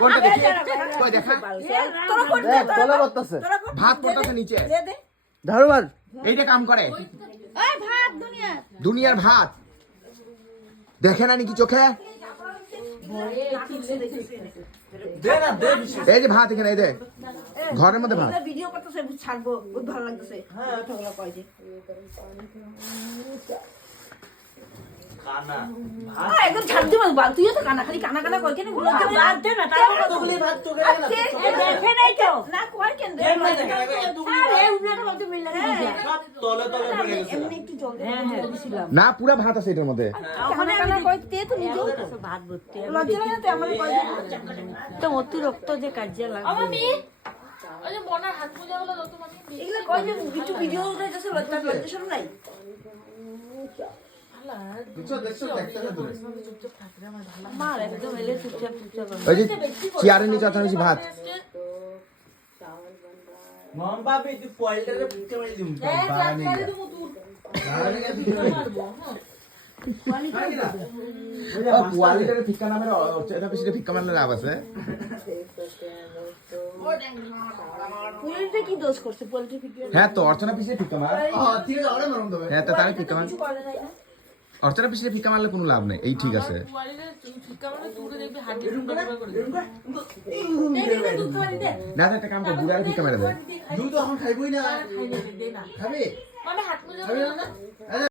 কোনটা দেখি কই দেখা তোলা করতেছে ভাত করতেছে নিচে ঝাড়ু মার এইটা কাম করে ওই ভাত দুনিয়ার ভাত দেখে না নাকি চোখে এই যে ভাত এখানে এই দে ঘরের মধ্যে ভাত ভিডিও করতেছে ছাড়বো বহুত ভালো লাগতেছে হ্যাঁ ঠগলা কয় যে কানা একদম ছাড় দিবা বাল তুইও তো কানা খালি কানা কানা কয় কেন গুলো ভাত দে না তার তোগুলি ভাত তোকে না দেখে নাই তো না কয় কেন দে আরে উনাটা বলতে মিল লাগে সব তলে তলে পড়ে গেছে এমনি একটু জল দে দিছিলাম না পুরা ভাত আছে এটার মধ্যে কানা কানা কয় তে তো নিজে ভাত ভর্তি লজ্জা লাগে না তো আমার কয় তো অতিরিক্ত যে কাজে লাগে ওই যে মনার হাত মোজা গুলো যত মানে এগুলো কয় যে কিছু ভিডিও উঠাইতেছে লজ্জা লজ্জা শরম নাই মার একদম এলে চুপচাপ চুপচাপ ওই যে চেয়ারের নিচে আছে বেশি ভাত মম বাবা তুই পয়েলটারে ফুটে মারি দিম কোয়ালিটির ফিক্কা নামের এটা বেশি ফিক্কা মারলে লাভ আছে পুলিশটা কি দোষ করছে পোল্ট্রি ভিডিও হ্যাঁ তো অর্চনা পিছিয়ে ফিক্কা মার ঠিক আছে ওরে মারুম তবে হ্যাঁ তো তারে ফিক্কা মার কিছু করে নাই না অর্চনা পিছিয়ে ফিক্কা মারলে কোনো লাভ নেই এই ঠিক আছে কোয়ালিটির ফিকা মানে তুলে দেখবি হাড়ি টুকরা করে দিবে না তো একটা কাম কর বুড়ারে ফিক্কা মেরে দে দুধ তো এখন খাইবই না খাই না দে না খাবি মানে হাত মোজা গুলো না